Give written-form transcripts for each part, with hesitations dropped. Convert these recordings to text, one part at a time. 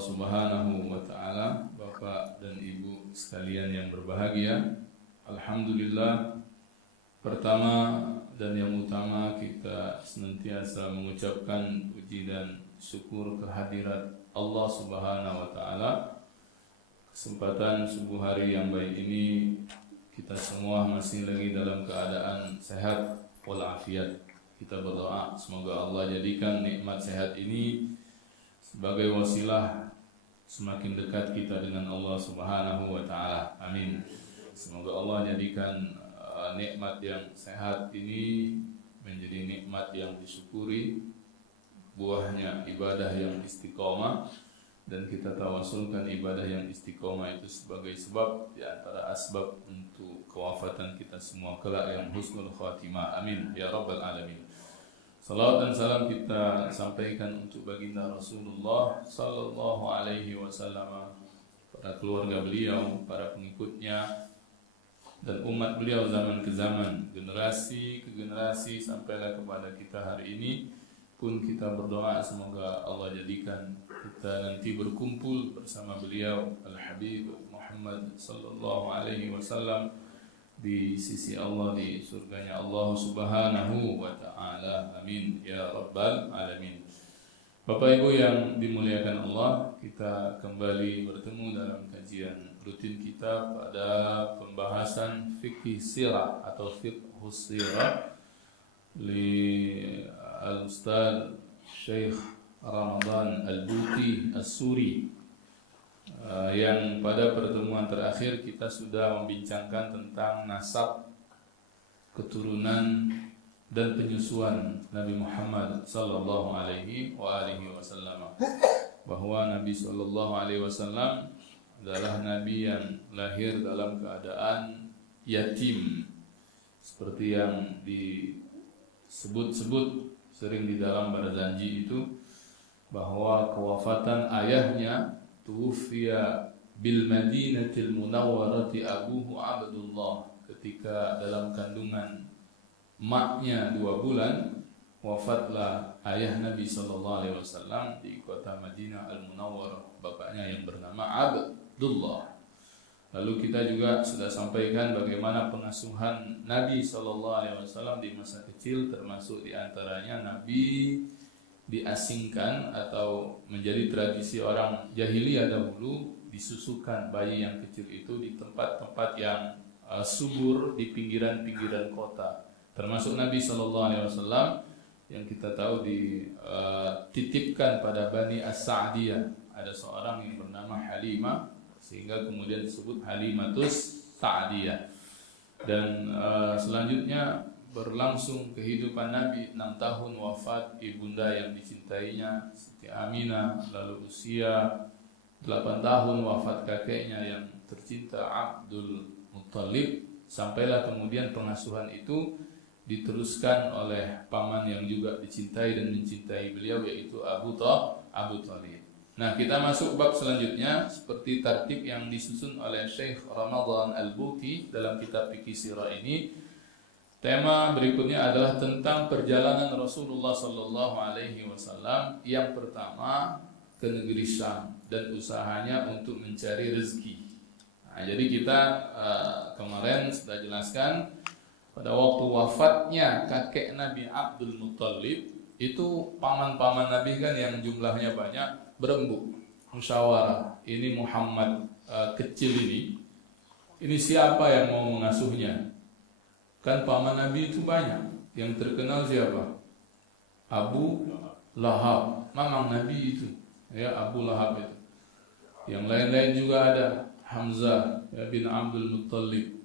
Subhanahu wa Ta'ala, Bapak dan Ibu sekalian yang berbahagia. Alhamdulillah, pertama dan yang utama kita senantiasa mengucapkan puji dan syukur kehadirat Allah Subhanahu wa Ta'ala. Kesempatan subuh hari yang baik ini kita semua masih lagi dalam keadaan sehat walafiat. Kita berdoa semoga Allah jadikan nikmat sehat ini sebagai wasilah semakin dekat kita dengan Allah Subhanahu wa Ta'ala. Amin. Semoga Allah jadikan nikmat yang sehat ini menjadi nikmat yang disyukuri, buahnya ibadah yang istiqomah, dan kita tawasulkan ibadah yang istiqomah itu sebagai sebab di antara asbab untuk kewafatan kita semua kelak yang husnul khatimah. Amin ya rabbal alamin. Salawat dan salam kita sampaikan untuk baginda Rasulullah sallallahu alaihi wasallam, para keluarga beliau, para pengikutnya, dan umat beliau zaman ke zaman, generasi ke generasi, sampailah kepada kita hari ini. Pun kita berdoa semoga Allah jadikan kita nanti berkumpul bersama beliau Al-Habib Muhammad sallallahu alaihi wasallam di sisi Allah, di surganya Allah Subhanahu wa Ta'ala. Amin ya rabbal alamin. Bapak Ibu yang dimuliakan Allah, kita kembali bertemu dalam kajian rutin kita pada pembahasan fikih sirah atau fiqhus sirah li al-Ustaz Syekh Ramadan Al-Buti As-Suri, yang pada pertemuan terakhir kita sudah membincangkan tentang nasab, keturunan, dan penyusuan Nabi Muhammad sallallahu alaihi wasallam, bahwa Nabi sallallahu alaihi wasallam adalah nabi yang lahir dalam keadaan yatim, seperti yang disebut-sebut sering di dalam barzanji itu, bahwa kewafatan ayahnya tuwfiya bil Madinatil Munawwarati abuhu Abdullah, ketika dalam kandungan maknya 2 bulan wafatlah ayah Nabi sallallahu alaihi wasallam di kota Madinah Al-Munawwarah, bapaknya yang bernama Abdullah. Lalu kita juga sudah sampaikan bagaimana pengasuhan Nabi sallallahu alaihi wasallam di masa kecil, termasuk di antaranya Nabi diasingkan atau menjadi tradisi orang jahiliyah dahulu, disusukan bayi yang kecil itu di tempat-tempat yang subur di pinggiran-pinggiran kota. Termasuk Nabi sallallahu alaihi wasallam yang kita tahu dititipkan pada Bani As-Sa'diyah. Ada seorang yang bernama Halimah, sehingga kemudian disebut Halimatus Sa'diyah. Dan selanjutnya berlangsung kehidupan Nabi 6 tahun, wafat ibunda yang dicintainya Siti Aminah. Lalu usia 8 tahun wafat kakeknya yang tercinta Abdul Muttalib. Sampailah kemudian pengasuhan itu diteruskan oleh paman yang juga dicintai dan mencintai beliau, yaitu Abu Thalib. Nah, kita masuk bab selanjutnya seperti tertib yang disusun oleh Syekh Ramadan Al-Buti dalam kitab fikih sirah ini. Tema berikutnya adalah tentang perjalanan Rasulullah sallallahu alaihi wasallam yang pertama ke negeri Syam dan usahanya untuk mencari rezeki. Nah, jadi kita kemarin sudah jelaskan pada waktu wafatnya kakek Nabi Abdul Muttalib itu, paman-paman Nabi kan yang jumlahnya banyak berembuk, musyawarah. Ini Muhammad kecil ini siapa yang mau mengasuhnya? Kan paman Nabi itu banyak. Yang terkenal siapa? Abu Lahab, mamang Nabi itu, ya, Abu Lahab itu. Yang lain-lain juga ada, Hamzah ya, bin Abdul Muttalib.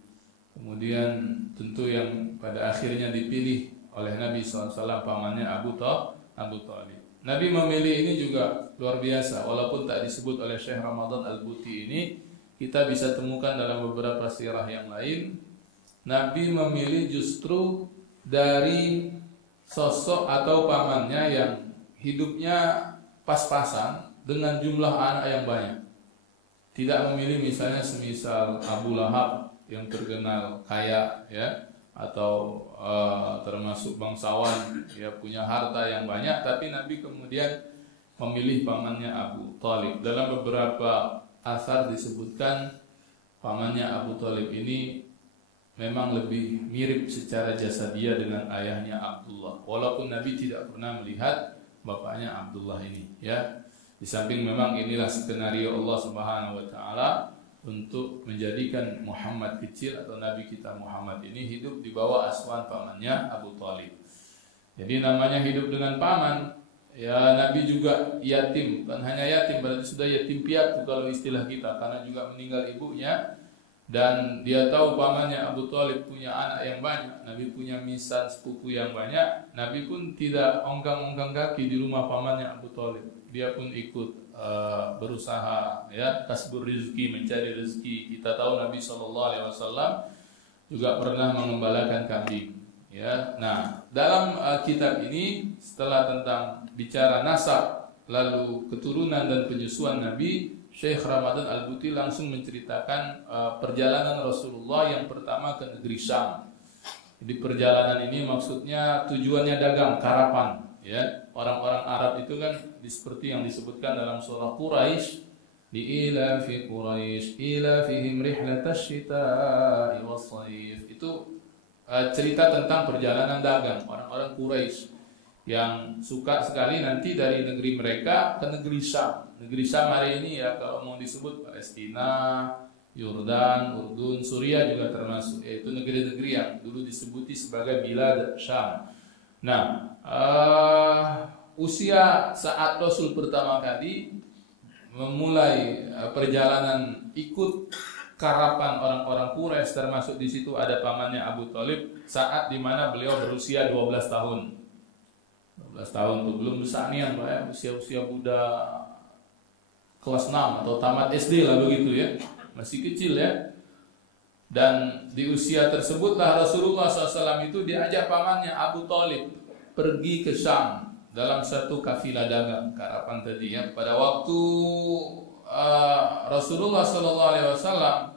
Kemudian tentu yang pada akhirnya dipilih oleh Nabi SAW pamannya Abu Thalib. Nabi memilih ini juga luar biasa. Walaupun tak disebut oleh Syekh Ramadan Al-Buti ini, kita bisa temukan dalam beberapa sirah yang lain, Nabi memilih justru dari sosok atau pamannya yang hidupnya pas-pasan dengan jumlah anak yang banyak. Tidak memilih misalnya semisal Abu Lahab yang terkenal kaya, ya, atau termasuk bangsawan, ya, punya harta yang banyak, tapi Nabi kemudian memilih pamannya Abu Thalib. Dalam beberapa asar disebutkan pamannya Abu Thalib ini memang lebih mirip secara jasadiah dengan ayahnya Abdullah. Walaupun Nabi tidak pernah melihat bapaknya Abdullah ini, ya. Di samping memang inilah skenario Allah Subhanahu wa taala untuk menjadikan Muhammad kecil atau Nabi kita Muhammad ini hidup di bawah asuhan pamannya Abu Thalib. Jadi namanya hidup dengan paman, ya Nabi juga yatim, bukan hanya yatim, berarti sudah yatim piatu kalau istilah kita, karena juga meninggal ibunya. Dan dia tahu pamannya Abu Thalib punya anak yang banyak, Nabi punya misan sepupu yang banyak. Nabi pun tidak ongkang-ongkang kaki di rumah pamannya Abu Thalib. Dia pun ikut berusaha, ya, kasbur rizki, mencari rezeki. Kita tahu Nabi SAW juga pernah mengembalakan kambing, ya. Nah, dalam kitab ini setelah tentang bicara nasab, lalu keturunan dan penyusuan Nabi, Syekh Ramadan Al-Buti langsung menceritakan perjalanan Rasulullah yang pertama ke negeri Syam. Jadi perjalanan ini maksudnya tujuannya dagang, karapan, ya. Orang-orang Arab itu kan seperti yang disebutkan dalam surah Quraisy, ila fi Quraisy ila fihim rihlatash shita'i was-shayf. Itu cerita tentang perjalanan dagang orang-orang Quraisy yang suka sekali nanti dari negeri mereka ke negeri Syam. Negeri Syam hari ini ya kalau mau disebut Palestina, Yordan, Urdun, Suriah juga termasuk, yaitu negeri-negeri yang dulu disebuti sebagai Bilad Syam. Nah, usia saat Rasul pertama kali memulai perjalanan ikut karapan orang-orang Quraisy, termasuk di situ ada pamannya Abu Thalib, saat dimana beliau berusia 12 tahun. 12 tahun itu belum besar nih, Pak, ya, usia-usia muda kelas 6 atau tamat SD lah begitu, ya. Masih kecil, ya. Dan di usia tersebutlah Rasulullah SAW itu diajak pamannya Abu Thalib pergi ke Syam dalam satu kafilah dagang, karapan tadi, ya. Pada waktu Rasulullah SAW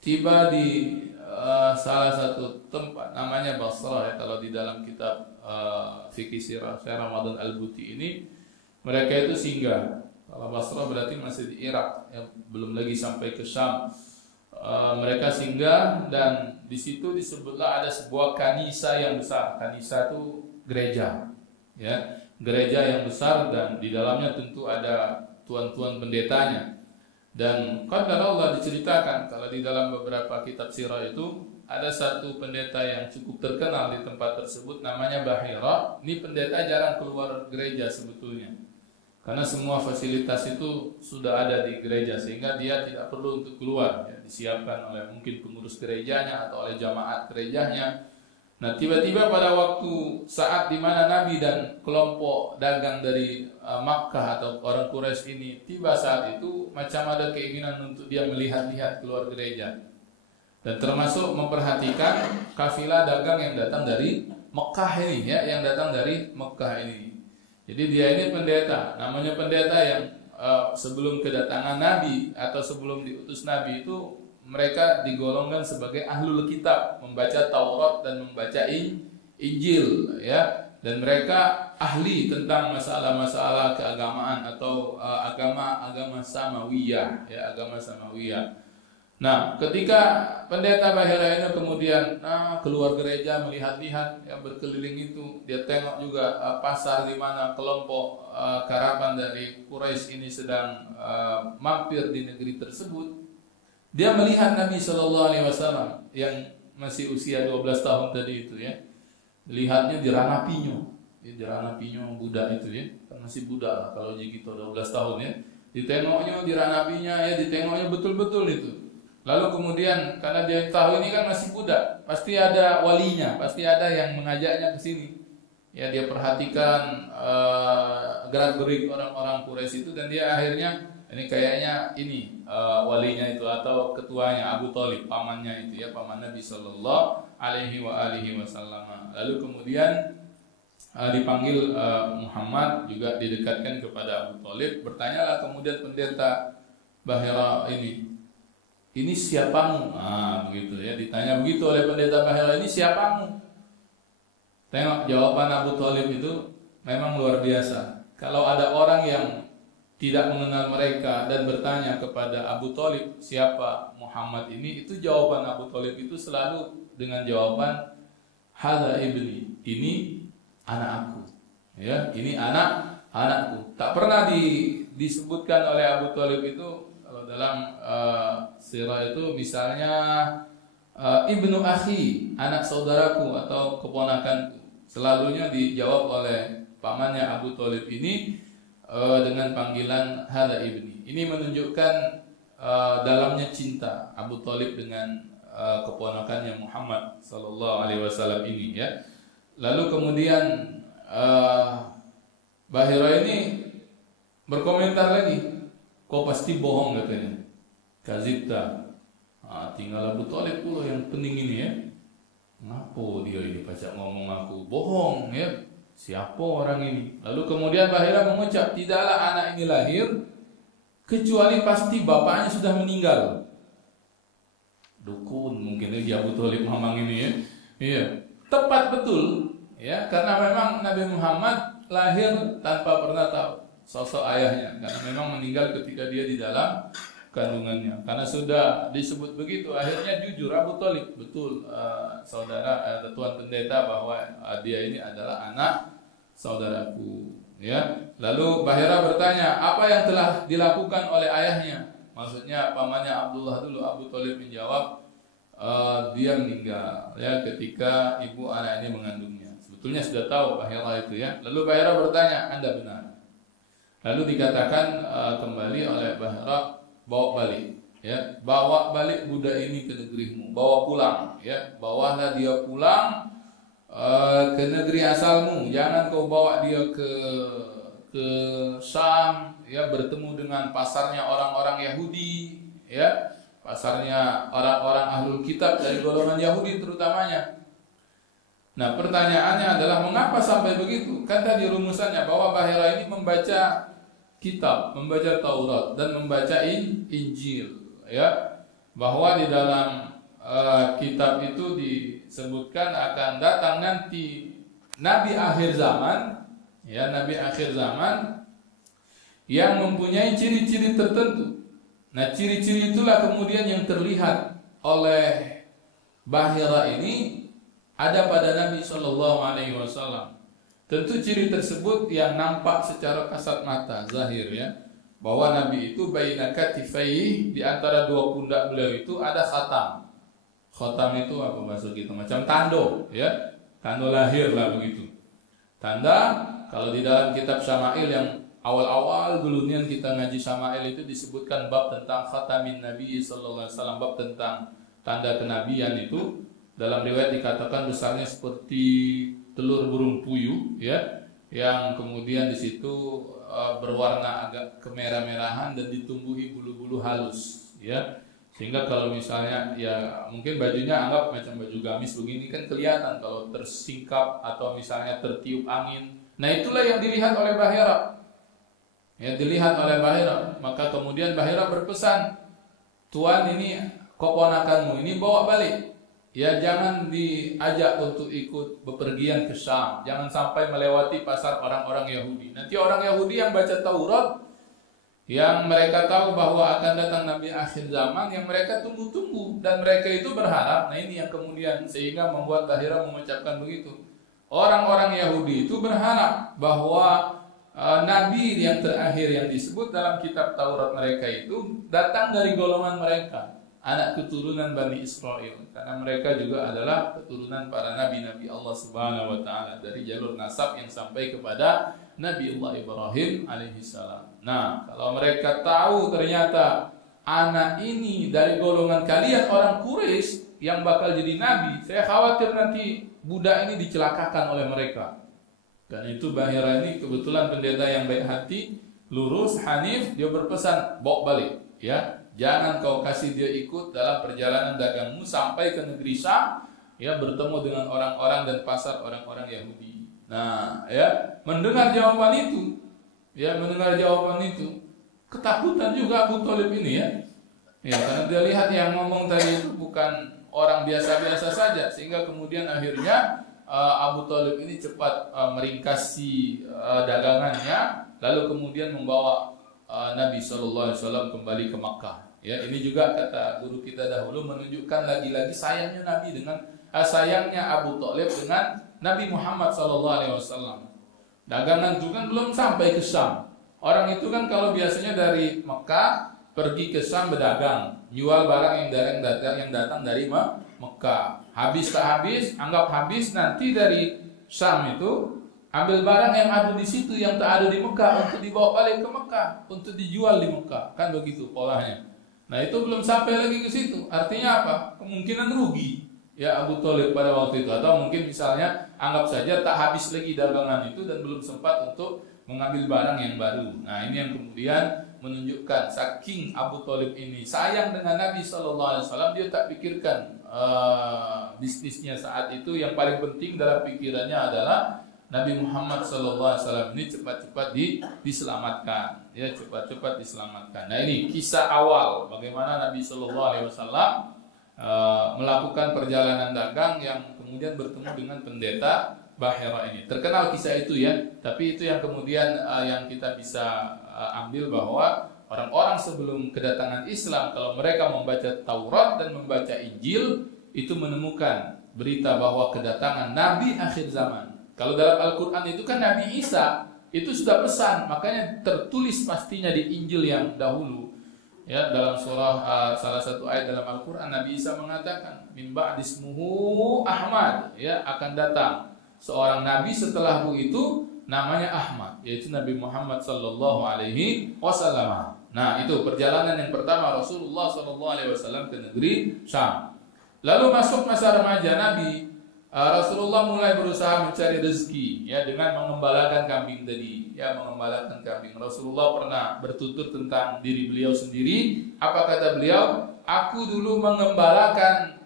tiba di salah satu tempat namanya Basrah, ya. Kalau di dalam kitab fikih sirah Syekh Ramadan Al-Buti ini, mereka itu singgah. Kalau Basrah berarti masih di Irak, ya, belum lagi sampai ke Syam. Mereka singgah dan di situ disebutlah ada sebuah kanisa yang besar. Kanisa itu gereja, ya, gereja yang besar, dan di dalamnya tentu ada tuan-tuan pendetanya. Dan qadar Allah diceritakan kalau di dalam beberapa kitab sirah itu ada satu pendeta yang cukup terkenal di tempat tersebut, namanya Bahira. Ini pendeta jarang keluar gereja sebetulnya, karena semua fasilitas itu sudah ada di gereja, sehingga dia tidak perlu untuk keluar, ya, disiapkan oleh mungkin pengurus gerejanya atau oleh jamaat gerejanya. Nah, tiba-tiba pada waktu saat di mana Nabi dan kelompok dagang dari Makkah atau orang Quraisy ini tiba, saat itu macam ada keinginan untuk dia melihat-lihat keluar gereja, dan termasuk memperhatikan kafilah dagang yang datang dari Mekah ini, ya, yang datang dari Mekah ini. Jadi dia ini pendeta, namanya pendeta yang sebelum kedatangan Nabi atau sebelum diutus Nabi itu mereka digolongkan sebagai ahlul kitab, membaca Taurat dan membaca Injil, ya. Dan mereka ahli tentang masalah-masalah keagamaan atau agama samawiyah, ya, agama samawiyah. Nah, ketika pendeta Bahira ini kemudian keluar gereja melihat-lihat, ya, berkeliling itu, dia tengok juga pasar di mana kelompok karapan dari Quraisy ini sedang mampir di negeri tersebut. Dia melihat Nabi SAW yang masih usia 12 tahun tadi itu, ya. Lihatnya di Ranapinyo, ya, di Ranapinyo budak itu, ya, kan masih budak lah kalau gitu 12 tahun, ya. Ditengoknya di Ranapinya, ya, ditengoknya betul-betul itu. Lalu kemudian karena dia tahu ini kan masih budak, pasti ada walinya, pasti ada yang mengajaknya ke sini. Ya, dia perhatikan gerak-gerik orang-orang Quraisy itu, dan dia akhirnya ini kayaknya ini walinya itu atau ketuanya Abu Thalib, pamannya itu, ya, paman Nabi Sallallahu Alaihi Wasallam. Lalu kemudian dipanggil Muhammad, juga didekatkan kepada Abu Thalib. Bertanyalah kemudian pendeta Bahira ini siapamu? Begitu, ya, ditanya begitu oleh pendeta Bahira, ini siapamu? Tengok jawaban Abu Thalib itu memang luar biasa. kalau ada orang yang tidak mengenal mereka dan bertanya kepada Abu Thalib siapa Muhammad ini, itu jawaban Abu Thalib itu selalu dengan jawaban hadza ibni, ini anak aku, ya, ini anakku. Tak pernah disebutkan oleh Abu Thalib itu kalau dalam sirah itu misalnya ibnu akhi, anak saudaraku atau keponakanku. Selalunya dijawab oleh pamannya Abu Thalib ini dengan panggilan hadza ibni. Ini menunjukkan dalamnya cinta Abu Thalib dengan keponakannya Muhammad sallallahu alaihi wasallam ini, ya. Lalu kemudian Bahira ini berkomentar lagi, kau pasti bohong katanya. Kazibta. Tinggal Abu Thalib pula yang pening ini, ya. Ngapo dia ini pacak ngomong aku bohong, ya. Siapa orang ini? Lalu kemudian Bahira mengucap, tidaklah anak ini lahir kecuali pasti bapaknya sudah meninggal. Dukun mungkin dia Abu Thalib mamang ini, ya. Iya, tepat betul, ya, karena memang Nabi Muhammad lahir tanpa pernah tahu sosok ayahnya, karena memang meninggal ketika dia di dalam kandungannya. Karena sudah disebut begitu, akhirnya jujur Abu Thalib, betul saudara Tuan Pendeta, bahwa dia ini adalah anak saudaraku, ya. Lalu Bahira bertanya, apa yang telah dilakukan oleh ayahnya? Maksudnya pamannya Abdullah dulu. Abu Thalib menjawab, dia meninggal, ya, ketika ibu anak ini mengandungnya. Sebetulnya sudah tahu Bahira itu, ya. Lalu Bahira bertanya, Anda benar? Lalu dikatakan kembali oleh Bahira, bawa balik, ya, bawa balik budak ini ke negerimu, bawa pulang, ya, bawalah dia pulang ke negeri asalmu, jangan kau bawa dia ke Syam, ya, bertemu dengan pasarnya orang-orang Yahudi, ya, pasarnya orang-orang ahlul kitab dari golongan Yahudi terutamanya. Nah, pertanyaannya adalah mengapa sampai begitu? Kan tadi rumusannya bahwa Bahira ini membaca kitab, membaca Taurat dan membaca Injil, ya, bahwa di dalam kitab itu disebutkan akan datang nanti Nabi akhir zaman, ya, Nabi akhir zaman yang mempunyai ciri-ciri tertentu. Nah, ciri-ciri itulah kemudian yang terlihat oleh Bahira ini ada pada Nabi Shallallahu Alaihi Wasallam. Tentu ciri tersebut yang nampak secara kasat mata, zahir, ya, bahwa Nabi itu baina katifaihi, di antara dua pundak beliau itu ada khatam. Khatam itu apa bahasa kita? Macam tando, ya, tanda lahir lah begitu. Tanda, kalau di dalam kitab Syama'il yang awal-awal dulu nih kita ngaji Syama'il itu disebutkan bab tentang khatamin Nabi sallallahu alaihi wasallam, bab tentang tanda kenabian itu. Dalam riwayat dikatakan besarnya seperti telur burung puyuh, ya, yang kemudian di situ berwarna agak kemerah-merahan dan ditumbuhi bulu-bulu halus, ya. Sehingga kalau misalnya, ya, mungkin bajunya anggap macam baju gamis begini kan kelihatan kalau tersingkap atau misalnya tertiup angin. Nah, itulah yang dilihat oleh Bahira. Ya, dilihat oleh Bahira. Maka kemudian Bahira berpesan, Tuan, ini keponakanmu ini bawa balik. Ya, jangan diajak untuk ikut bepergian ke Syam. Jangan sampai melewati pasar orang-orang Yahudi. Nanti orang Yahudi yang baca Taurat, yang mereka tahu bahwa akan datang Nabi akhir zaman, yang mereka tunggu-tunggu, dan mereka itu berharap. Nah, ini yang kemudian sehingga membuat Bahira mengucapkan begitu. Orang-orang Yahudi itu berharap bahwa Nabi yang terakhir yang disebut dalam kitab Taurat mereka itu datang dari golongan mereka, anak keturunan Bani Israel, karena mereka juga adalah keturunan para nabi-nabi Allah Subhanahu wa taala dari jalur nasab yang sampai kepada Nabi Allah Ibrahim alaihissalam. Nah, kalau mereka tahu ternyata anak ini dari golongan kalian orang Quraisy yang bakal jadi nabi, saya khawatir nanti budak ini dicelakakan oleh mereka. Dan itu Bahira ini kebetulan pendeta yang baik hati, lurus, hanif, dia berpesan, bawa balik, ya. Jangan kau kasih dia ikut dalam perjalanan dagangmu sampai ke negeri Syam, ya, bertemu dengan orang-orang dan pasar orang-orang Yahudi. Nah, ya, mendengar jawaban itu, ketakutan juga Abu Thalib ini, ya. Ya, karena dia lihat yang ngomong tadi itu bukan orang biasa-biasa saja, sehingga kemudian akhirnya Abu Thalib ini cepat meringkasi dagangannya, lalu kemudian membawa Nabi SAW kembali ke Makkah. Ya, ini juga kata guru kita dahulu menunjukkan lagi-lagi sayangnya Nabi dengan sayangnya Abu Thalib dengan Nabi Muhammad SAW. Dagangan itu kan belum sampai ke Syam. Orang itu kan kalau biasanya dari Mekah pergi ke Syam berdagang, jual barang yang datang dari Mekah. Habis tak habis, anggap habis, nanti dari Syam itu ambil barang yang ada di situ yang tak ada di Mekah untuk dibawa balik ke Mekah, untuk dijual di Mekah. Kan begitu polanya. Nah, itu belum sampai lagi ke situ. Artinya apa? Kemungkinan rugi ya Abu Thalib pada waktu itu, atau mungkin misalnya anggap saja tak habis lagi dagangan itu dan belum sempat untuk mengambil barang yang baru. Nah, ini yang kemudian menunjukkan saking Abu Thalib ini sayang dengan Nabi SAW, dia tak pikirkan bisnisnya saat itu. Yang paling penting dalam pikirannya adalah Nabi Muhammad SAW ini cepat-cepat diselamatkan, ya, cepat-cepat diselamatkan. Nah, ini kisah awal bagaimana Nabi SAW melakukan perjalanan dagang yang kemudian bertemu dengan pendeta Bahira ini. Terkenal kisah itu ya, tapi itu yang kemudian yang kita bisa ambil bahwa orang-orang sebelum kedatangan Islam, kalau mereka membaca Taurat dan membaca Injil, itu menemukan berita bahwa kedatangan Nabi akhir zaman. Kalau dalam Al-Quran itu kan Nabi Isa itu sudah pesan, makanya tertulis pastinya di Injil yang dahulu. Ya, dalam surah salah satu ayat dalam Al-Quran, Nabi Isa mengatakan min ba'dismuhu Ahmad, ya, akan datang seorang nabi setelahku itu namanya Ahmad, yaitu Nabi Muhammad sallallahu alaihi wasallam. Nah, itu perjalanan yang pertama Rasulullah sallallahu alaihi wasallam ke negeri Syam. Lalu masuk masa remaja Nabi, Rasulullah mulai berusaha mencari rezeki, ya, dengan mengembalakan kambing tadi, ya, mengembalakan kambing. Rasulullah pernah bertutur tentang diri beliau sendiri. Apa kata beliau? Aku dulu mengembalakan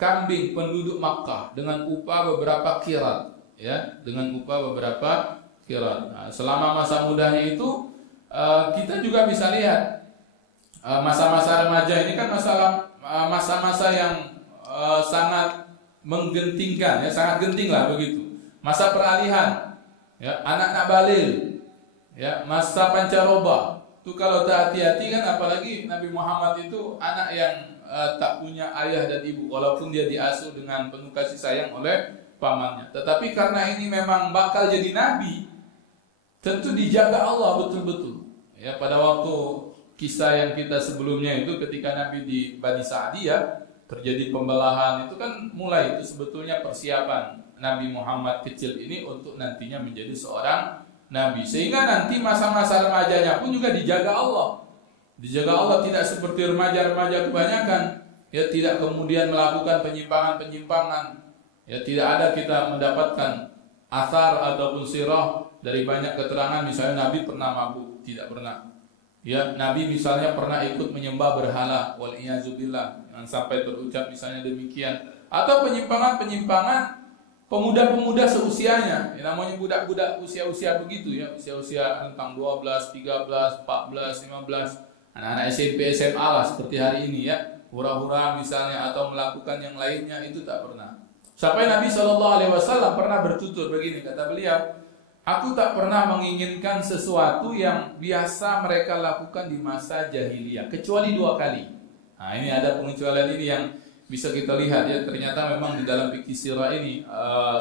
kambing penduduk Makkah dengan upah beberapa qirat, ya, dengan upah beberapa qirat. Nah, selama masa mudanya itu kita juga bisa lihat masa-masa remaja ini kan masa-masa yang sangat menggentingkan, ya, sangat genting lah begitu. Masa peralihan, ya, anak-anak balil, ya, masa pancaroba. Itu kalau tak hati-hati kan, apalagi Nabi Muhammad itu anak yang tak punya ayah dan ibu, walaupun dia diasuh dengan penuh kasih sayang oleh pamannya. Tetapi karena ini memang bakal jadi nabi, tentu dijaga Allah betul-betul. Ya, pada waktu kisah yang kita sebelumnya itu ketika Nabi di Bani Sa'diyah terjadi pembelahan, itu kan mulai itu sebetulnya persiapan Nabi Muhammad kecil ini untuk nantinya menjadi seorang nabi, sehingga nanti masa-masa remajanya pun juga dijaga Allah. Dijaga Allah, tidak seperti remaja-remaja kebanyakan, ya, tidak kemudian melakukan penyimpangan-penyimpangan, ya, tidak ada kita mendapatkan asar ataupun sirah dari banyak keterangan misalnya Nabi pernah mabuk, tidak pernah. Ya, Nabi misalnya pernah ikut menyembah berhala, wal iyazubillah, yang sampai terucap misalnya demikian. Atau penyimpangan-penyimpangan pemuda-pemuda seusianya, ya, namanya budak-budak usia-usia begitu, ya, usia-usia tentang 12, 13, 14, 15, anak-anak SMP, SMA lah seperti hari ini, ya, hura-hura misalnya atau melakukan yang lainnya, itu tak pernah. Sampai Nabi SAW pernah bertutur begini, kata beliau, aku tak pernah menginginkan sesuatu yang biasa mereka lakukan di masa jahiliyah, kecuali 2 kali. Nah, ini ada pengecualian ini yang bisa kita lihat, ya, ternyata memang di dalam fikih sirah ini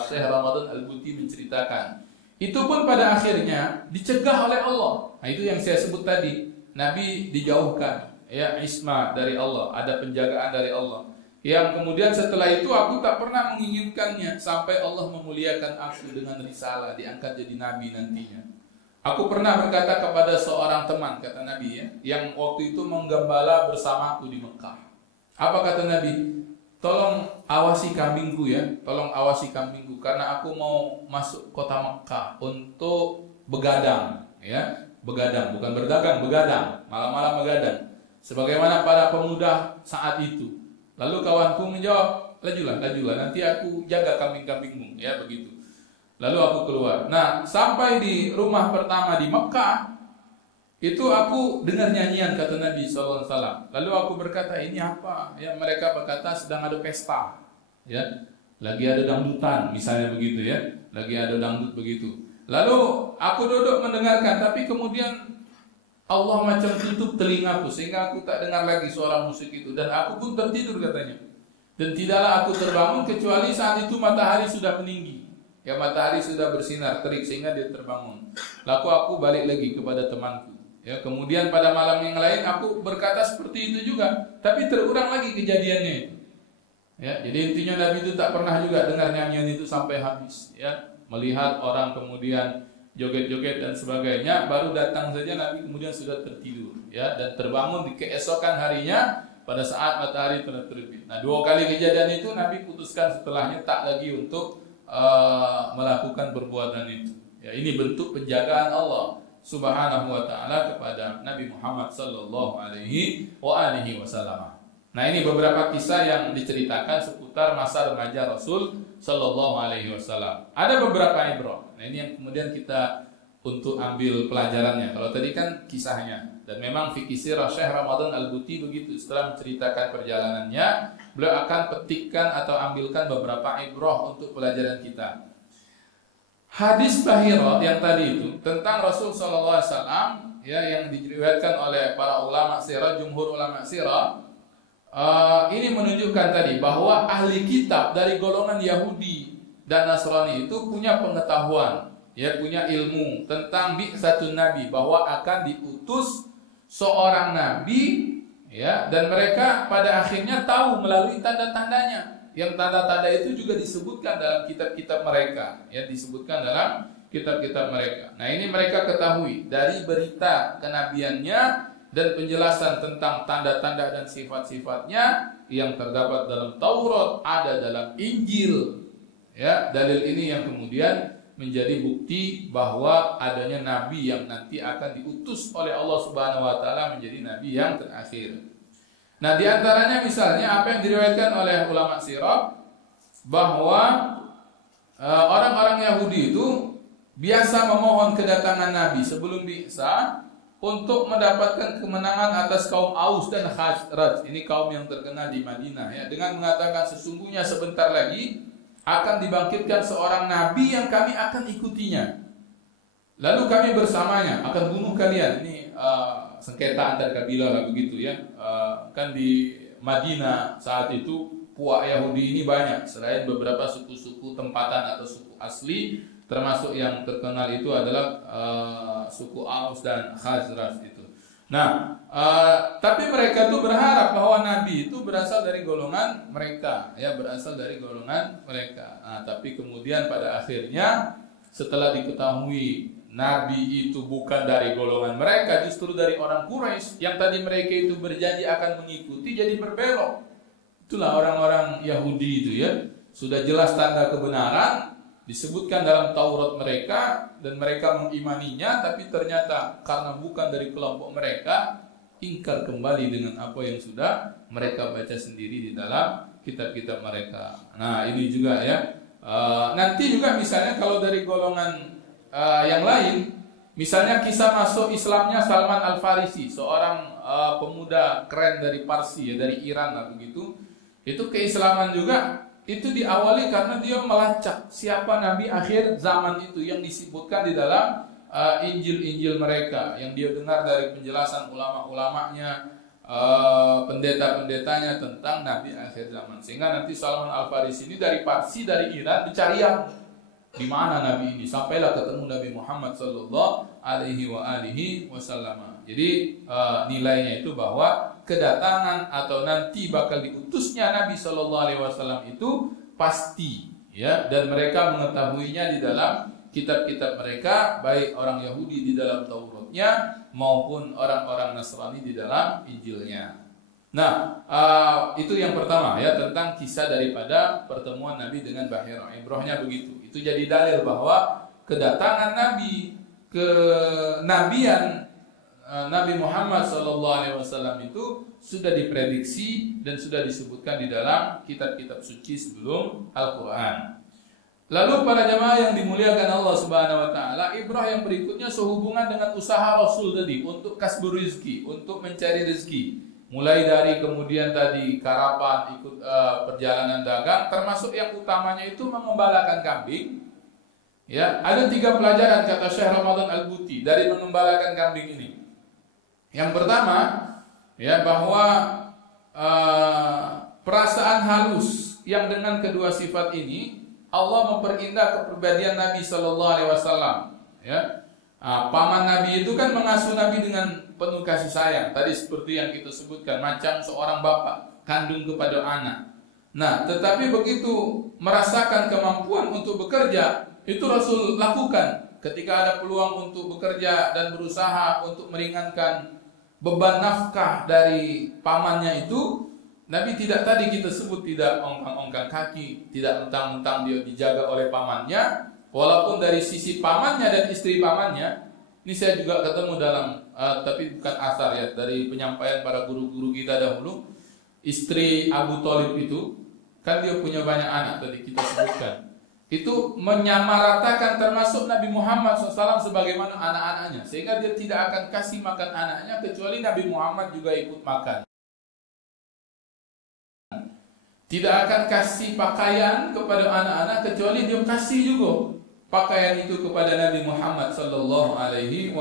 Syekh Ramadan Al-Buti menceritakan. Itu pun pada akhirnya dicegah oleh Allah. Nah, itu yang saya sebut tadi. Nabi dijauhkan, ya, isma dari Allah, ada penjagaan dari Allah. Yang kemudian setelah itu aku tak pernah menginginkannya sampai Allah memuliakan aku dengan risalah, diangkat jadi nabi nantinya. Aku pernah berkata kepada seorang teman, kata Nabi, ya, yang waktu itu menggembala bersamaku di Mekah. Apa kata Nabi? Tolong awasi kambingku, ya, tolong awasi kambingku, karena aku mau masuk kota Mekah untuk begadang, ya, begadang, bukan berdagang, begadang, malam-malam begadang, sebagaimana para pemuda saat itu. Lalu kawanku menjawab, lajulah, nanti aku jaga kambing-kambingmu, ya, begitu. Lalu aku keluar. Nah, sampai di rumah pertama di Mekah, itu aku dengar nyanyian, kata Nabi SAW. Lalu aku berkata, ini apa? Ya, mereka berkata sedang ada pesta, ya, lagi ada dangdutan, misalnya begitu, ya, lagi ada dangdut begitu. Lalu aku duduk mendengarkan, tapi kemudian Allah macam tutup telingaku sehingga aku tak dengar lagi suara musik itu, dan aku pun tertidur katanya. Dan tidaklah aku terbangun kecuali saat itu matahari sudah meninggi. Ya, matahari sudah bersinar terik sehingga dia terbangun. Lalu aku balik lagi kepada temanku. Ya, kemudian pada malam yang lain aku berkata seperti itu juga, tapi terulang lagi kejadiannya itu. Ya, jadi intinya Nabi itu tak pernah juga dengar nyanyian itu sampai habis. Ya, melihat orang kemudian joget-joget dan sebagainya, baru datang saja Nabi kemudian sudah tertidur. Ya, dan terbangun di keesokan harinya pada saat matahari telah terbit. Nah, 2 kali kejadian itu Nabi putuskan setelahnya tak lagi untuk melakukan perbuatan itu. Ya, ini bentuk penjagaan Allah Subhanahu wa taala kepada Nabi Muhammad sallallahu alaihi wasallam. Nah, ini beberapa kisah yang diceritakan seputar masa remaja Rasul sallallahu alaihi wasallam. Ada beberapa ibrah. Nah, ini yang kemudian kita untuk ambil pelajarannya. Kalau tadi kan kisahnya, dan memang fikih sirah Syekh Ramadan Al-Buti begitu, setelah menceritakan perjalanannya, beliau akan petikkan atau ambilkan beberapa ibrah untuk pelajaran kita. Hadis Bahira yang tadi itu tentang Rasul sallallahu alaihi wasallam, ya, yang diriwayatkan oleh para ulama sirah, jumhur ulama sirah, ini menunjukkan tadi bahwa ahli kitab dari golongan Yahudi dan Nasrani itu punya pengetahuan, ya, punya ilmu tentang bi'tsatun nabi, bahwa akan diutus seorang nabi, ya, dan mereka pada akhirnya tahu melalui tanda-tandanya. Yang tanda-tanda itu juga disebutkan dalam kitab-kitab mereka, ya, disebutkan dalam kitab-kitab mereka. Nah, ini mereka ketahui dari berita kenabiannya dan penjelasan tentang tanda-tanda dan sifat-sifatnya yang terdapat dalam Taurat, ada dalam Injil. Ya, dalil ini yang kemudian menjadi bukti bahwa adanya nabi yang nanti akan diutus oleh Allah Subhanahu wa taala menjadi nabi yang terakhir. Nah, di antaranya misalnya apa yang diriwayatkan oleh ulama sirah, bahwa orang-orang Yahudi itu biasa memohon kedatangan nabi sebelum bi'tsah untuk mendapatkan kemenangan atas kaum Aus dan Khazraj. Ini kaum yang terkenal di Madinah, ya, dengan mengatakan sesungguhnya sebentar lagi akan dibangkitkan seorang nabi yang kami akan ikutinya. Lalu kami bersamanya akan bunuh kalian. Ini sengketa antar kabilah lah begitu, ya. Kan di Madinah saat itu puak Yahudi ini banyak. Selain beberapa suku-suku tempatan atau suku asli, termasuk yang terkenal itu adalah suku Aus dan Khazraj itu. Nah, tapi mereka tuh berharap bahwa Nabi itu berasal dari golongan mereka, ya, berasal dari golongan mereka. Nah, tapi kemudian pada akhirnya setelah diketahui Nabi itu bukan dari golongan mereka, justru dari orang Quraisy yang tadi mereka itu berjanji akan mengikuti, jadi berbelok. Itulah orang-orang Yahudi itu, ya, sudah jelas tanda kebenaran disebutkan dalam Taurat mereka dan mereka mengimaninya, tapi ternyata karena bukan dari kelompok mereka, ingkar kembali dengan apa yang sudah mereka baca sendiri di dalam kitab-kitab mereka. Nah, ini juga, ya, nanti juga misalnya kalau dari golongan yang lain, misalnya kisah masuk Islamnya Salman Al-Farisi, seorang pemuda keren dari Parsi, ya, dari Iran lah begitu. Itu keislaman juga itu diawali karena dia melacak siapa nabi akhir zaman itu yang disebutkan di dalam Injil-Injil mereka, yang dia dengar dari penjelasan ulama-ulamanya, pendeta-pendetanya tentang nabi akhir zaman. Sehingga nanti Salman Al-Farisi ini dari Parsi, dari Iran, dicari yang di mana nabi ini, sampailah ketemu Nabi Muhammad sallallahu alaihi wasallam. Jadi nilainya itu bahwa kedatangan atau nanti bakal diutusnya Nabi sallallahu alaihi wasallam itu pasti, ya, dan mereka mengetahuinya di dalam kitab-kitab mereka, baik orang Yahudi di dalam Tauratnya maupun orang-orang Nasrani di dalam Injilnya. Nah, itu yang pertama, ya, tentang kisah daripada pertemuan Nabi dengan Bahira. Ibrahnya begitu. Itu jadi dalil bahwa kedatangan Nabi ke nabian Nabi Muhammad SAW itu sudah diprediksi dan sudah disebutkan di dalam kitab-kitab suci sebelum Al-Quran. Lalu para jamaah yang dimuliakan Allah Subhanahu Wa Taala, ibrah yang berikutnya sehubungan dengan usaha Rasul tadi untuk kasbur rizki, untuk mencari rezeki. Mulai dari kemudian tadi karapan, ikut perjalanan dagang, termasuk yang utamanya itu mengembalakan kambing, Ya, ada 3 pelajaran kata Syekh Ramadan Al-Buti dari mengembalakan kambing ini. Yang pertama, ya, bahwa perasaan halus yang dengan kedua sifat ini Allah memperindah kepribadian Nabi Sallallahu Alaihi Wasallam. Ya, paman Nabi itu kan mengasuh Nabi dengan penuh kasih sayang. Tadi seperti yang kita sebutkan, macam seorang bapak kandung kepada anak. Nah, tetapi begitu merasakan kemampuan untuk bekerja, itu Rasul lakukan. Ketika ada peluang untuk bekerja dan berusaha untuk meringankan beban nafkah dari pamannya itu, Nabi tidak, tadi kita sebut, tidak ongkang-ongkang kaki, tidak mentang-mentang dia dijaga oleh pamannya. Walaupun dari sisi pamannya dan istri pamannya, ini saya juga ketemu dalam, tapi bukan asar ya, dari penyampaian para guru-guru kita dahulu, istri Abu Thalib itu, kan dia punya banyak anak, tadi kita sebutkan. Itu menyamaratakan termasuk Nabi Muhammad SAW sebagaimana anak-anaknya. Sehingga dia tidak akan kasih makan anaknya, kecuali Nabi Muhammad juga ikut makan. Tidak akan kasih pakaian kepada anak-anak, kecuali dia kasih juga pakaian itu kepada Nabi Muhammad sallallahu alaihi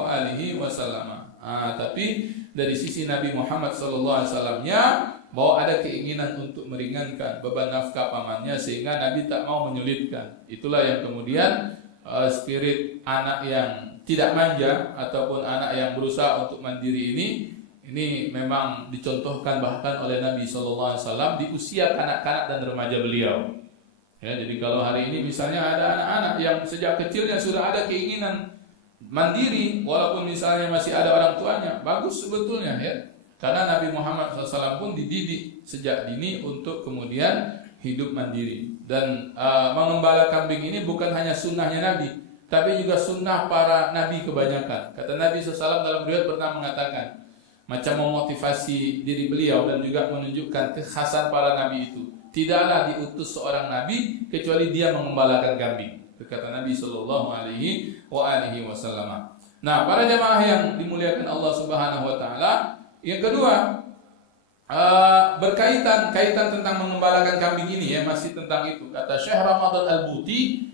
wasallam. Tapi dari sisi Nabi Muhammad sallallahu alaihi wasallamnya, bahwa ada keinginan untuk meringankan beban nafkah pamannya, sehingga Nabi tak mau menyulitkan. Itulah yang kemudian spirit anak yang tidak manja ataupun anak yang berusaha untuk mandiri ini memang dicontohkan bahkan oleh Nabi sallallahu alaihi wasallam di usia kanak-kanak dan remaja beliau. Ya, jadi kalau hari ini misalnya ada anak-anak yang sejak kecilnya sudah ada keinginan mandiri, walaupun misalnya masih ada orang tuanya, bagus sebetulnya ya. Karena Nabi Muhammad SAW pun dididik sejak dini untuk kemudian hidup mandiri. Dan mengembala kambing ini bukan hanya sunnahnya Nabi, tapi juga sunnah para Nabi kebanyakan. Kata Nabi SAW dalam riwayat pernah mengatakan, macam memotivasi diri beliau dan juga menunjukkan kekhasan para Nabi itu, tidaklah diutus seorang Nabi kecuali dia mengembalakan kambing. Kata Nabi Sallallahu Alaihi Wasallam. Nah, para jamaah yang dimuliakan Allah Subhanahu Wa Taala, yang kedua kaitan tentang mengembalakan kambing ini ya, masih tentang itu. Kata Syekh Ramadan Al-Buti,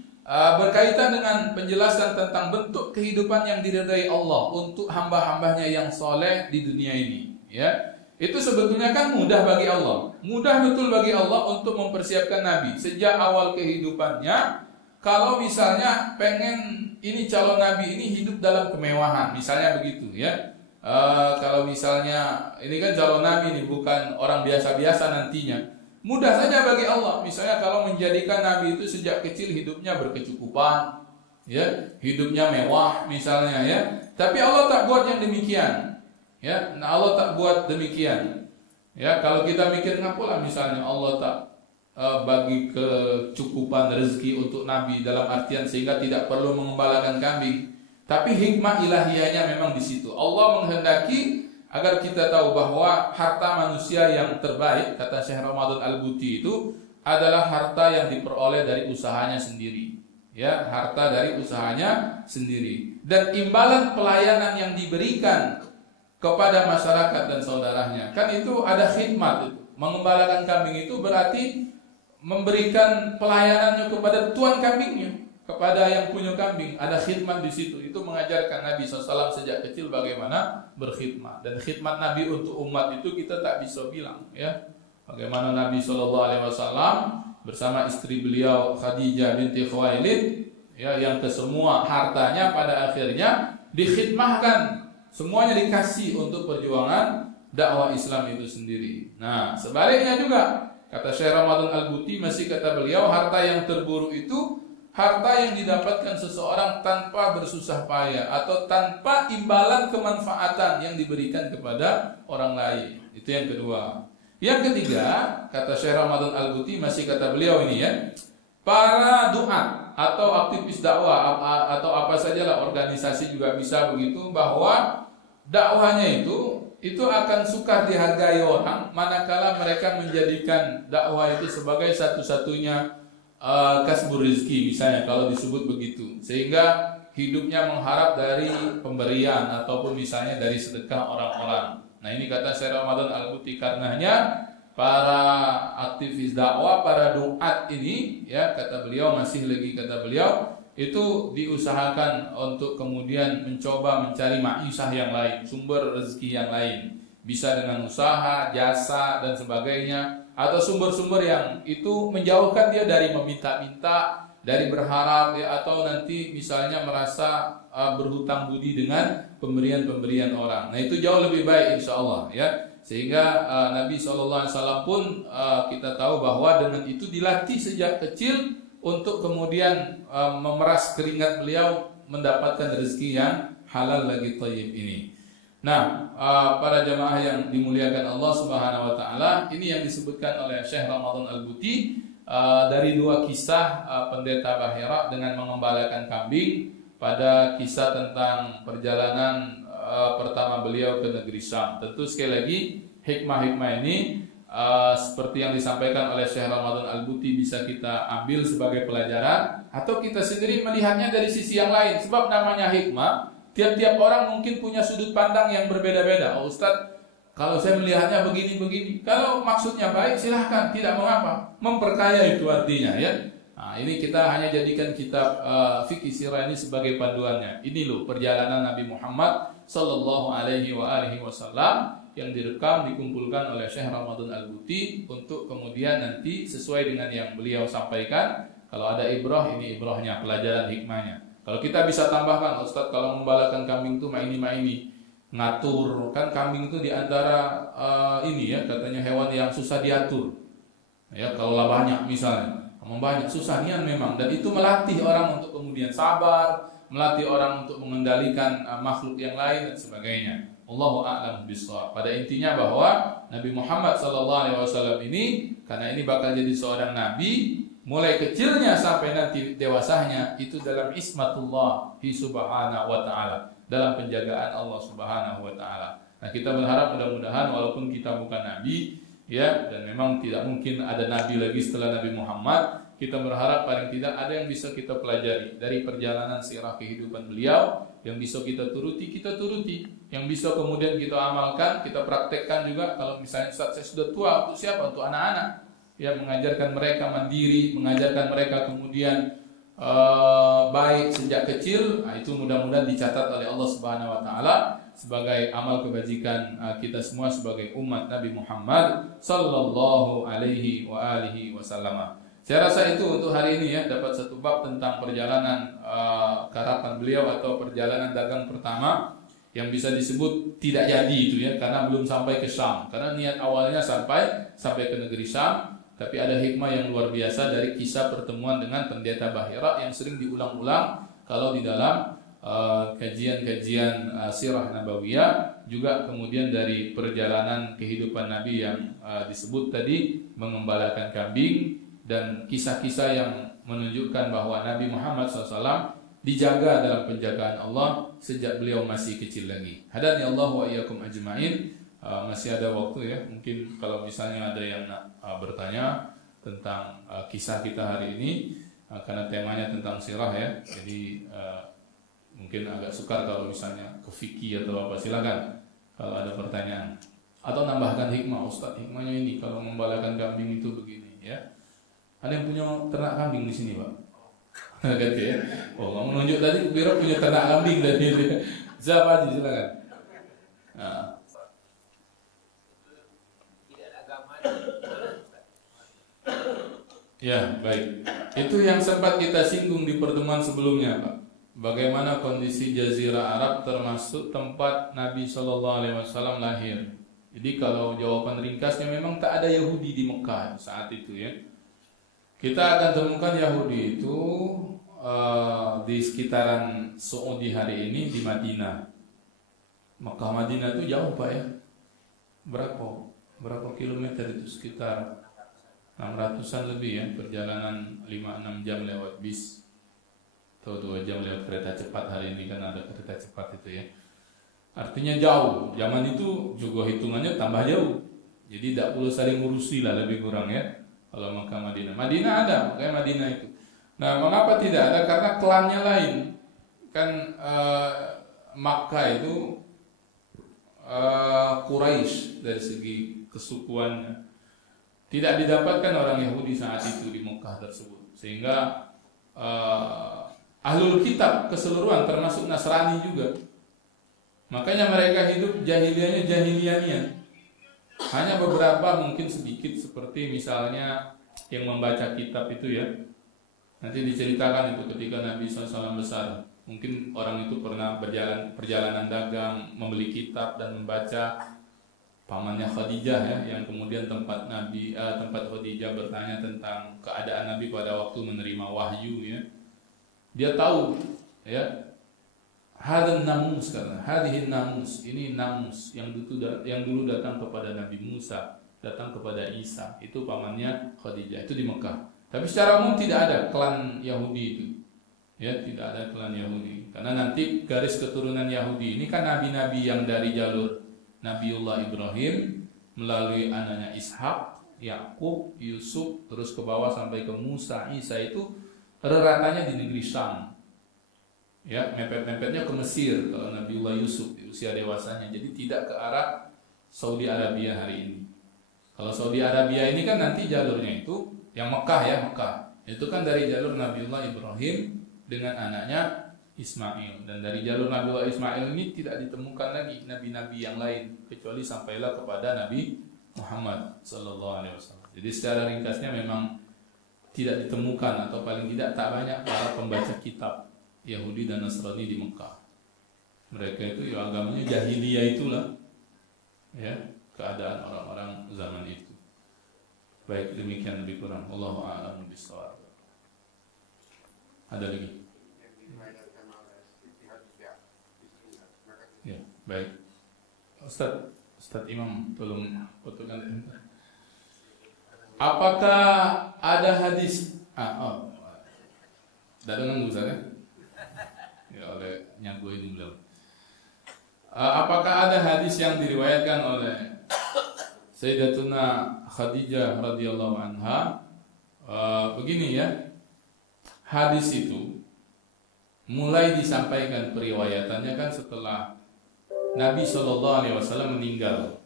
berkaitan dengan penjelasan tentang bentuk kehidupan yang diridai Allah untuk hamba-hambanya yang soleh di dunia ini. Ya, itu sebetulnya kan mudah bagi Allah, mudah betul bagi Allah untuk mempersiapkan Nabi sejak awal kehidupannya. Kalau misalnya pengen ini calon Nabi ini hidup dalam kemewahan, misalnya begitu ya. Kalau misalnya ini kan calon Nabi ini bukan orang biasa-biasa nantinya, mudah saja bagi Allah. Misalnya kalau menjadikan Nabi itu sejak kecil hidupnya berkecukupan, ya, hidupnya mewah misalnya ya. Tapi Allah tak buat yang demikian, ya. Nah, Allah tak buat demikian. Ya, kalau kita mikir ngapalah misalnya Allah tak bagi kecukupan rezeki untuk Nabi dalam artian sehingga tidak perlu mengembalakan kambing. Tapi hikmah ilahiyahnya memang di situ. Allah menghendaki agar kita tahu bahwa harta manusia yang terbaik, kata Syekh Ramadan Al-Buti, itu adalah harta yang diperoleh dari usahanya sendiri. Ya, harta dari usahanya sendiri. Dan imbalan pelayanan yang diberikan kepada masyarakat dan saudaranya, kan itu ada khidmat itu. Mengembalakan kambing itu berarti memberikan pelayanannya kepada tuan kambingnya, kepada yang punya kambing. Ada khidmat di situ. Itu mengajarkan Nabi SAW sejak kecil bagaimana berkhidmat. Dan khidmat Nabi untuk umat itu kita tak bisa bilang ya. Bagaimana Nabi SAW bersama istri beliau Khadijah binti Khuwailid ya, yang kesemua hartanya pada akhirnya dikhidmahkan, semuanya dikasih untuk perjuangan dakwah Islam itu sendiri. Nah, sebaliknya juga kata Syekh Ramadan Al-Buti, masih kata beliau, harta yang terburuk itu harta yang didapatkan seseorang tanpa bersusah payah atau tanpa imbalan kemanfaatan yang diberikan kepada orang lain. Itu yang kedua. Yang ketiga, kata Syekh Ramadan Al-Buti, masih kata beliau ini ya, para duat atau aktivis dakwah atau apa sajalah organisasi juga bisa begitu, bahwa dakwahnya itu akan sukar dihargai orang manakala mereka menjadikan dakwah itu sebagai satu-satunya kasbur rizki, misalnya kalau disebut begitu, sehingga hidupnya mengharap dari pemberian ataupun misalnya dari sedekah orang-orang. Nah, ini kata Syekh Ramadan Al-Buti, karenanya para aktivis dakwah, para duat ini ya, kata beliau, masih lagi kata beliau, itu diusahakan untuk kemudian mencoba mencari maisha yang lain, sumber rezeki yang lain. Bisa dengan usaha, jasa dan sebagainya, atau sumber-sumber yang itu menjauhkan dia dari meminta-minta, dari berharap ya, atau nanti misalnya merasa berhutang budi dengan pemberian-pemberian orang. Nah, itu jauh lebih baik insya Allah ya. Sehingga Nabi SAW pun kita tahu bahwa dengan itu dilatih sejak kecil untuk kemudian memeras keringat beliau mendapatkan rezeki yang halal lagi thayyib ini. Nah, para jamaah yang dimuliakan Allah Subhanahu wa taala, ini yang disebutkan oleh Syekh Ramadan Al-Buti dari dua kisah pendeta Bahira dengan mengembalakan kambing pada kisah tentang perjalanan pertama beliau ke negeri Syam. Tentu sekali lagi hikmah-hikmah ini seperti yang disampaikan oleh Syekh Ramadan Al-Buti bisa kita ambil sebagai pelajaran, atau kita sendiri melihatnya dari sisi yang lain. Sebab namanya hikmah, tiap-tiap orang mungkin punya sudut pandang yang berbeda-beda. Oh Ustadz, kalau saya melihatnya begini-begini. Kalau maksudnya baik silahkan, tidak mengapa. Memperkaya itu artinya ya. Nah, ini kita hanya jadikan kitab fikih sirah ini sebagai panduannya. Ini loh perjalanan Nabi Muhammad sallallahu alaihi wasallam yang direkam, dikumpulkan oleh Syekh Ramadan Al-Buti untuk kemudian nanti sesuai dengan yang beliau sampaikan. Kalau ada ibrah, ini ibrahnya, pelajaran hikmahnya. Kalau kita bisa tambahkan, Ustadz, kalau membalakan kambing itu ini ngatur, kan kambing itu diantara ini ya, katanya hewan yang susah diatur. Ya, kalau lah banyak misalnya, banyak susah nian memang, dan itu melatih orang untuk kemudian sabar, melatih orang untuk mengendalikan makhluk yang lain dan sebagainya. Allahu a'lam bishawab. Pada intinya bahwa Nabi Muhammad SAW ini, karena ini bakal jadi seorang nabi, mulai kecilnya sampai nanti dewasanya itu dalam ismatullah subhanahu wa ta'ala, dalam penjagaan Allah subhanahu wa ta'ala. Nah, kita berharap mudah-mudahan walaupun kita bukan nabi ya, dan memang tidak mungkin ada nabi lagi setelah Nabi Muhammad, kita berharap paling tidak ada yang bisa kita pelajari dari perjalanan sirah kehidupan beliau, yang bisa kita turuti, yang bisa kemudian kita amalkan, kita praktekkan juga. Kalau misalnya Ustaz, saya sudah tua, untuk siapa? Untuk anak-anak. Ya, mengajarkan mereka mandiri, mengajarkan mereka kemudian baik sejak kecil. Nah, itu mudah-mudahan dicatat oleh Allah Subhanahu wa taala sebagai amal kebajikan kita semua sebagai umat Nabi Muhammad sallallahu alaihi wasallam. Saya rasa itu untuk hari ini ya, dapat satu bab tentang perjalanan karapan beliau atau perjalanan dagang pertama yang bisa disebut tidak jadi itu ya, karena belum sampai ke Syam. Karena niat awalnya sampai ke negeri Syam. Tapi ada hikmah yang luar biasa dari kisah pertemuan dengan pendeta Bahira yang sering diulang-ulang kalau di dalam kajian-kajian sirah nabawiyah, juga kemudian dari perjalanan kehidupan Nabi yang disebut tadi, mengembalakan kambing, dan kisah-kisah yang menunjukkan bahwa Nabi Muhammad SAW dijaga dalam penjagaan Allah sejak beliau masih kecil lagi. Hadani Allah wa iyyakum ajma'in. Masih ada waktu ya, mungkin kalau misalnya ada yang bertanya tentang kisah kita hari ini, karena temanya tentang sirah ya, jadi mungkin agak sukar kalau misalnya ke fikih atau apa, silakan kalau ada pertanyaan atau nambahkan hikmah. Ustadz, hikmahnya ini kalau membalakan kambing itu begini ya. Ada yang punya ternak kambing di sini, Pak? Gitu ya. Oh, kamu menunjuk tadi Biro punya ternak kambing tadi. Siapa aja, silakan. Nah. Ya, baik. Itu yang sempat kita singgung di pertemuan sebelumnya, Pak. Bagaimana kondisi Jazirah Arab termasuk tempat Nabi SAW lahir. Jadi kalau jawaban ringkasnya memang tak ada Yahudi di Mekah saat itu ya. Kita akan temukan Yahudi itu di sekitaran Saudi hari ini di Madinah. Mekah Madinah itu jauh Pak ya. Berapa kilometer itu? Sekitar 600-an lebih ya, perjalanan 5-6 jam lewat bis atau 2 jam lewat kereta cepat. Hari ini kan ada kereta cepat itu ya. Artinya jauh. Zaman itu juga hitungannya tambah jauh. Jadi tidak perlu saling ngurusi lah, lebih kurang ya. Kalau Mekah Madinah, Madinah ada, makanya Madinah itu. Nah, mengapa tidak ada? Karena klannya lain. Kan Makkah itu Quraisy dari segi kesukuannya. Tidak didapatkan orang Yahudi saat itu di Mekah tersebut, sehingga ahlul kitab keseluruhan, termasuk Nasrani juga. Makanya mereka hidup jahiliyahnya jahiliyahnya. Hanya beberapa mungkin sedikit seperti misalnya yang membaca kitab itu ya. Nanti diceritakan itu ketika Nabi SAW besar. Mungkin orang itu pernah perjalanan dagang, membeli kitab dan membaca. Pamannya Khadijah ya, yang kemudian tempat Khadijah bertanya tentang keadaan Nabi pada waktu menerima wahyu ya. Dia tahu ya, hadan namus, karena hadihin namus, ini namus yang dulu datang kepada Nabi Musa, datang kepada Isa, itu pamannya Khadijah, itu di Mekah. Tapi secara umum tidak ada klan Yahudi itu. Ya, tidak ada klan Yahudi. Karena nanti garis keturunan Yahudi ini kan nabi-nabi yang dari jalur Nabiullah Ibrahim melalui anaknya Ishak, Yakub, Yusuf, terus ke bawah sampai ke Musa, Isa, itu rata-ratanya di negeri Syam. Ya, mepet-mepetnya ke Mesir kalau Nabiullah Yusuf di usia dewasanya. Jadi tidak ke arah Saudi Arabia hari ini. Kalau Saudi Arabia ini kan nanti jalurnya itu yang Mekah ya, Mekah. Itu kan dari jalur Nabiullah Ibrahim dengan anaknya Ismail, dan dari jalur Nabiullah Ismail ini tidak ditemukan lagi nabi-nabi yang lain kecuali sampailah kepada Nabi Muhammad sallallahu alaihi wasallam. Jadi secara ringkasnya memang tidak ditemukan atau paling tidak tak banyak para pembaca kitab Yahudi dan Nasrani di Mekah. Mereka itu ya agamanya jahiliyah itulah. Ya, keadaan orang-orang zaman itu. Baik, demikian lebih kurang. Allahu a'lam bishawab. Ada lagi? Ya, baik. Ustaz Imam, tolong fotokan. Apakah ada hadis? Tidak dengan Ustaz ya? Ya, oleh nyago ini belum. Apakah ada hadis yang diriwayatkan oleh Sayyidatuna Khadijah radhiyallahu anha? Begini ya, hadis itu mulai disampaikan periwayatannya kan setelah Nabi SAW meninggal.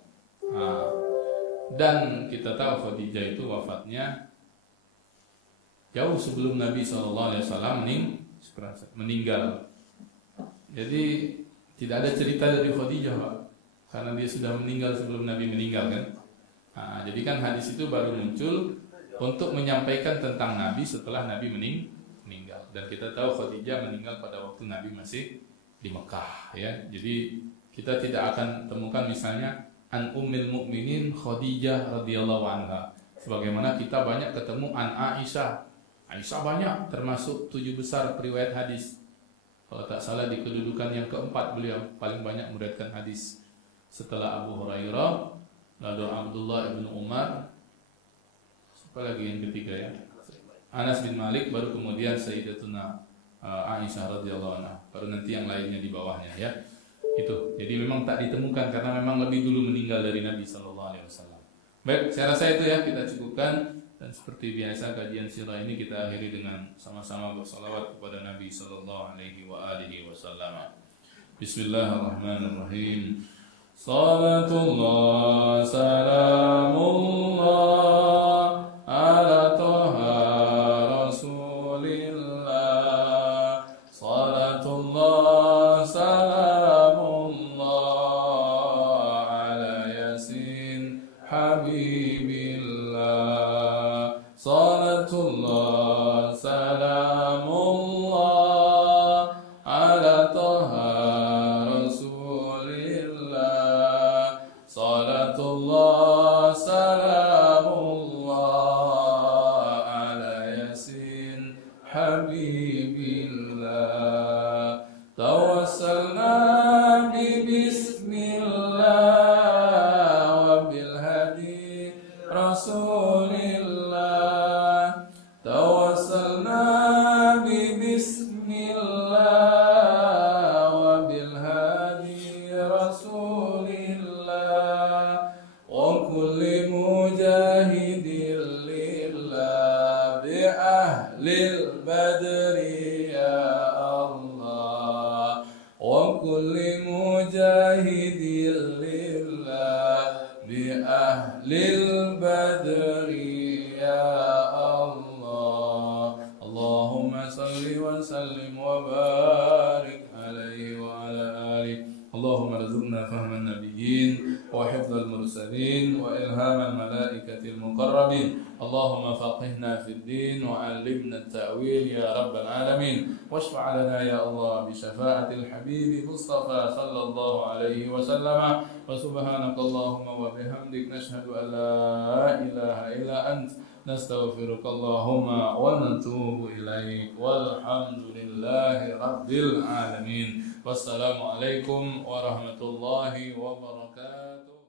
Dan kita tahu Khadijah itu wafatnya jauh sebelum Nabi SAW meninggal. Jadi tidak ada cerita dari Khadijah, Pak, karena dia sudah meninggal sebelum Nabi meninggal kan. Jadi kan hadis itu baru muncul untuk menyampaikan tentang Nabi setelah Nabi meninggal. Dan kita tahu Khadijah meninggal pada waktu Nabi masih di Mekah ya. Jadi kita tidak akan temukan misalnya an ummil mukminin Khadijah radhiyallahu anha. Sebagaimana kita banyak ketemu an Aisyah. Aisyah banyak, termasuk 7 besar periwayat hadis. Kalau tak salah di kedudukan yang keempat beliau paling banyak meriwayatkan hadis setelah Abu Hurairah, lalu Abdullah ibn Umar, siapa lagi yang ketiga ya? Anas bin Malik, baru kemudian Sayyidatuna Aisyah radhiyallahu anha, baru nanti yang lainnya di bawahnya ya. Itu. Jadi memang tak ditemukan karena memang lebih dulu meninggal dari Nabi sallallahu alaihi wasallam. Baik, saya rasa itu ya, kita cukupkan. Dan seperti biasa kajian sirah ini kita akhiri dengan sama-sama bersalawat kepada Nabi sallallahu alaihi wasallam. Bismillahirrahmanirrahim. Salatullah salamullah ala Taha Rasulillah. Salatullah salamullah ala Yasin Habibillah. Salatullah salamullah ala Taha Rasulillah. Salatullah salamullah ala Yasin Habibillah. Tawassalna bi bismillah wa bil hadi Rasulillah. Tawassalna bi bismillah wa bil hadi Rasulillah wa kulli mujahidin lillah bi ahlil badri ya Allah wa kulli mujahidin lillah bi ahlil badri ya Allah. Allahumma salli wa وسلم وبارك عليه وعلى آله. اللهم ارزقنا فهم النبيين وحفظ المرسلين وإلهام الملائكة المقربين. اللهم فقهنا في الدين وعلمنا التأويل يا رب العالمين. واشفع لنا يا الله بشفاعة الحبيب مصطفى صلى الله عليه وسلم. وسبحانك اللهم وبحمدك نشهد أن لا إله إلا أنت نستغفرك اللهم ونتوب إليك والحمد لله رب العالمين. والسلام عليكم ورحمة الله وبركاته.